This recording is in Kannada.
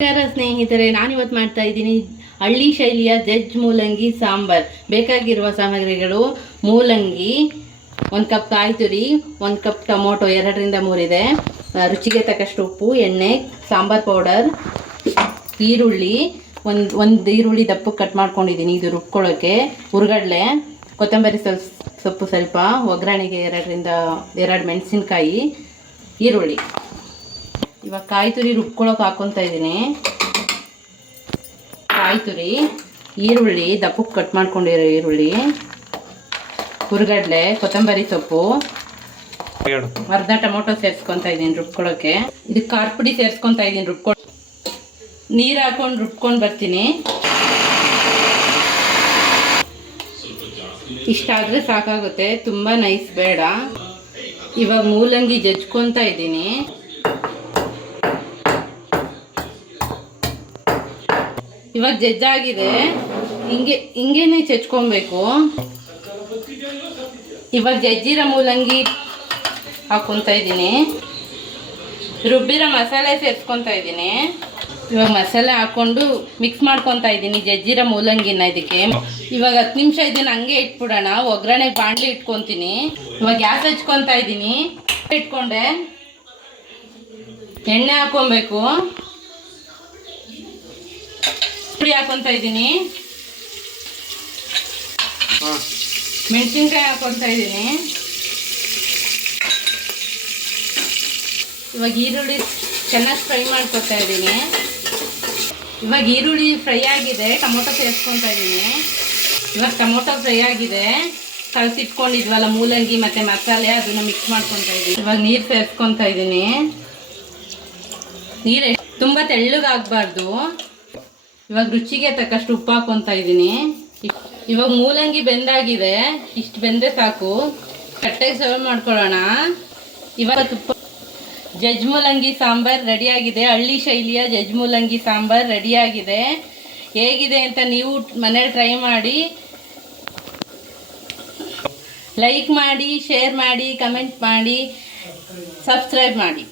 ನಮಸ್ಕಾರ ಸ್ನೇಹಿತರೆ ನಾನಿವತ್ತು ಮಾಡ್ತಾ ಇದ್ದೀನಿ ಹಳ್ಳಿ ಶೈಲಿಯ ಜಜ್ ಮೂಲಂಗಿ ಸಾಂಬಾರ್. ಬೇಕಾಗಿರುವ ಸಾಮಗ್ರಿಗಳು ಮೂಲಂಗಿ, ಒಂದು ಕಪ್ ಕಾಯಿ ತುರಿ, ಒಂದು ಕಪ್ ಟೊಮೊಟೊ ಎರಡರಿಂದ ಮೂರಿದೆ. ರುಚಿಗೆ ತಕ್ಕಷ್ಟು ಉಪ್ಪು, ಎಣ್ಣೆ, ಸಾಂಬಾರ್ ಪೌಡರ್, ಈರುಳ್ಳಿ, ಒಂದು ಒಂದು ಈರುಳ್ಳಿ ದಪ್ಪಕ್ಕೆ ಕಟ್ ಮಾಡ್ಕೊಂಡಿದ್ದೀನಿ ಇದು ರುಬ್ಕೊಳ್ಳೋಕ್ಕೆ ಹುರ್ಗಡ್ಲೆ, ಕೊತ್ತಂಬರಿ ಸ್ವಲ್ಪ ಸೊಪ್ಪು ಸ್ವಲ್ಪ, ಒಗ್ಗರಣೆಗೆ ಎರಡರಿಂದ ಎರಡು ಮೆಣಸಿನ್ಕಾಯಿ, ಈರುಳ್ಳಿ. ಇವಾಗ ಕಾಯಿ ತುರಿ ರುಬ್ಕೊಳ್ಳೋಕೆ ಹಾಕೊತಾ ಇದ್ದೀನಿ. ಕಾಯಿ ತುರಿ ಈರುಳ್ಳಿ ದಪ್ಪಕ್ಕೆ ಕಟ್ ಮಾಡ್ಕೊಂಡಿರೋ ಈರುಳ್ಳಿ ಹುರ್ಗಡ್ಲೆ ಕೊತ್ತಂಬರಿ ಸೊಪ್ಪು ಅರ್ಧ ಟೊಮೊಟೊ ಸೇರಿಸ್ಕೊತಾ ಇದ್ದೀನಿ ರುಬ್ಕೊಳಕ್ಕೆ. ಇದಕ್ಕೆ ಖಾರ ಪುಡಿ ಸೇರಿಸ್ಕೊತಾ ಇದ್ದೀನಿ ರುಬ್ಕೊ ನೀರು ಹಾಕೊಂಡು ರುಬ್ಕೊಂಡು ಬರ್ತೀನಿ. ಇಷ್ಟಾದರೆ ಸಾಕಾಗುತ್ತೆ ತುಂಬ ನೈಸ್ ಬೇಡ. ಇವಾಗ ಮೂಲಂಗಿ ಜಜ್ಕೊತಾ ಇದ್ದೀನಿ. ಇವಾಗ ಜಜ್ಜಾಗಿದೆ. ಹಿಂಗೆ, ಹಿಂಗೇನೆ ಚಚ್ಕೊಬೇಕು. ಇವಾಗ ಜಜ್ಜಿರ ಮೂಲಂಗಿ ಹಾಕ್ಕೊತಾ ಇದ್ದೀನಿ. ರುಬ್ಬಿರೋ ಮಸಾಲೆ ಸೇರಿಸ್ಕೊತಾ ಇದ್ದೀನಿ. ಇವಾಗ ಮಸಾಲೆ ಹಾಕ್ಕೊಂಡು ಮಿಕ್ಸ್ ಮಾಡ್ಕೊತಾ ಇದ್ದೀನಿ ಜಜ್ಜಿರ ಮೂಲಂಗಿನ ಇದಕ್ಕೆ. ಇವಾಗ ಹತ್ತು ನಿಮಿಷ ಇದನ್ನ ಹಂಗೆ ಇಟ್ಬಿಡೋಣ. ಒಗ್ಗರಣೆ ಬಾಣಲಿ ಇಟ್ಕೊತೀನಿ. ಇವಾಗ ಗ್ಯಾಸ್ ಹಚ್ಕೊತಾ ಇದ್ದೀನಿ. ಇಟ್ಕೊಂಡೆ. ಎಣ್ಣೆ ಹಾಕ್ಕೊಬೇಕು ಪುಡಿ ಹಾಕೊಂತ ಇದ್ದೀನಿ. ಮೆಣಸಿನ್ಕಾಯಿ ಹಾಕೊಂತ ಇದ್ದೀನಿ. ಇವಾಗ ಈರುಳ್ಳಿ ಚೆನ್ನಾಗಿ ಫ್ರೈ ಮಾಡ್ಕೊತಾ ಇದ್ದೀನಿ. ಇವಾಗ ಈರುಳ್ಳಿ ಫ್ರೈ ಆಗಿದೆ ಟೊಮೊಟೊ ಸೇರಿಸ್ಕೊತಾ ಇದ್ದೀನಿ. ಇವಾಗ ಟೊಮೊಟೊ ಫ್ರೈ ಆಗಿದೆ ಕಳ್ಸಿಟ್ಕೊಂಡಿದ್ವಲ್ಲ ಮೂಲಂಗಿ ಮತ್ತು ಮಸಾಲೆ ಅದನ್ನು ಮಿಕ್ಸ್ ಮಾಡ್ಕೊತಾ ಇದ್ದೀನಿ. ಇವಾಗ ನೀರು ಸೇರಿಸ್ಕೊತಾ ಇದ್ದೀನಿ. ನೀರು ತುಂಬ ತೆಳ್ಳಗಾಗಬಾರ್ದು. ಇವಾಗ ರುಚಿಗೆ ತಕ್ಕಷ್ಟು ಉಪ್ಪು ಹಾಕೊತಾ ಇದ್ದೀನಿ. ಇವಾಗ ಮೂಲಂಗಿ ಬೆಂದಾಗಿದೆ. ಇಷ್ಟು ಬೆಂದ್ರೆ ಸಾಕು. ಕಟ್ಟೆಗೆ ಸರ್ವ್ ಮಾಡ್ಕೊಳ್ಳೋಣ. ಇವಾಗ ತುಪ್ಪ ಜಜ್ ಮೂಲಂಗಿ ಸಾಂಬಾರ್ ರೆಡಿಯಾಗಿದೆ. ಹಳ್ಳಿ ಶೈಲಿಯ ಜಜ್ ಮೂಲಂಗಿ ಸಾಂಬಾರ್ ರೆಡಿಯಾಗಿದೆ. ಹೇಗಿದೆ ಅಂತ ನೀವು ಮನೇಲಿ ಟ್ರೈ ಮಾಡಿ. ಲೈಕ್ ಮಾಡಿ ಶೇರ್ ಮಾಡಿ ಕಮೆಂಟ್ ಮಾಡಿ ಸಬ್ಸ್ಕ್ರೈಬ್ ಮಾಡಿ.